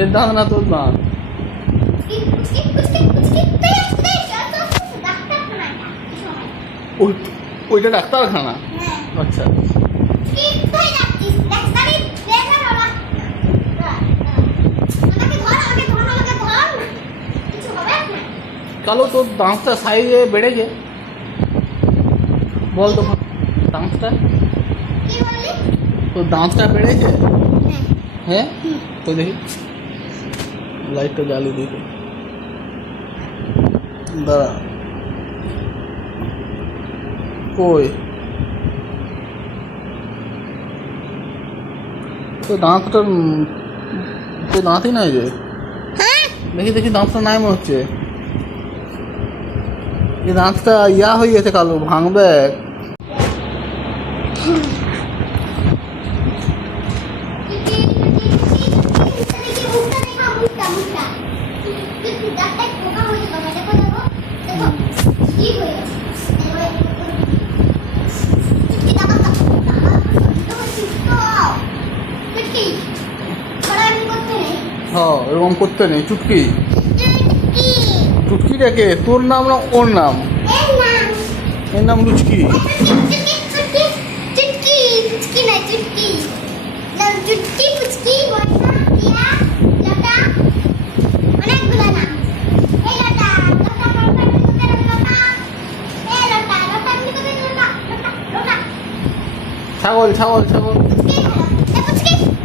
এর দাঁত না তোর দাঁত? ওইটা ডাক্তারখানা? আচ্ছা। কালো তোর দাঁতটা সাইজে বেড়েছে, বল তো দাঁতটা, তোর দাঁতটা বেড়েছে? হ্যাঁ তো দেখি, লাইটটা জ্বালিয়ে দিই, দাঁড়া। কই তো দাঁতটা, তো দাঁতই নাই যে, দেখি দেখি দাঁতটা নাই মনে হচ্ছে। এই দাঁতটা ইয়া হয়ে গেছে কালো, ভাঙবে। হ্যাঁ এরকম করতে নেই। চুটকি, চুটকি রেখে তোর নাম না ওর নাম? এর নাম লুচকি। ছাগল ছাগল ছাগল।